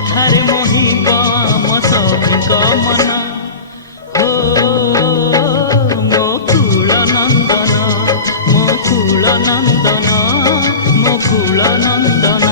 कथारे मोहिब आम सबीक मन हो मो कुल नंदन मो कुल नंदन मो कुल नंदन।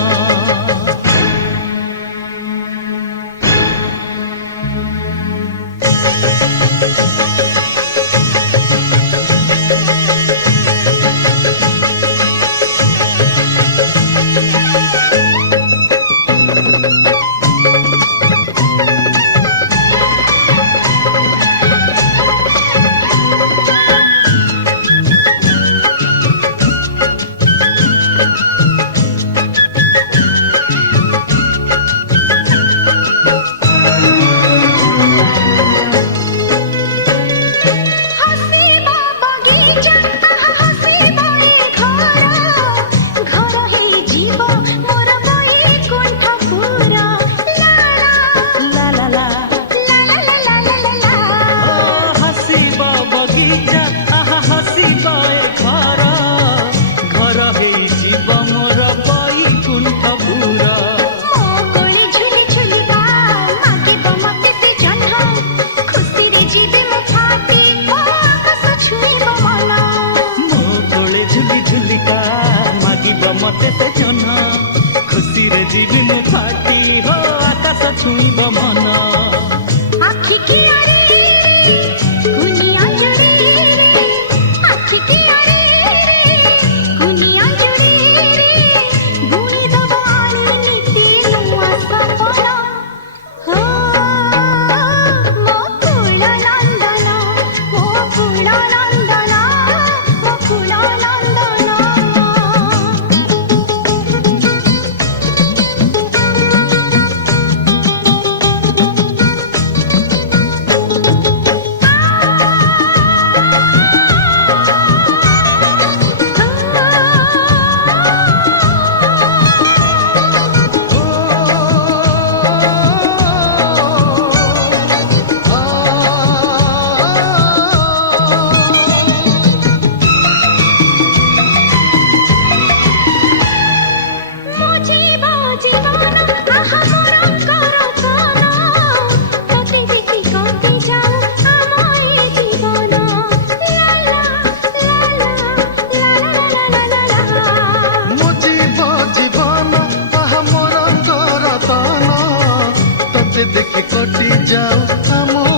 मते ते जन्ह खुशी रे जीवी मो फाटी हो आकाश छुईब मन। आखि की आरे कुनिया जुड़ी रे आखि की आरे कुनिया जुड़ी रे बुनी दबानी नीति नुआ सपना हो मो कुल नंदन मो कुल नंदन मो कुल नंदन। देख कटी जाऊ हम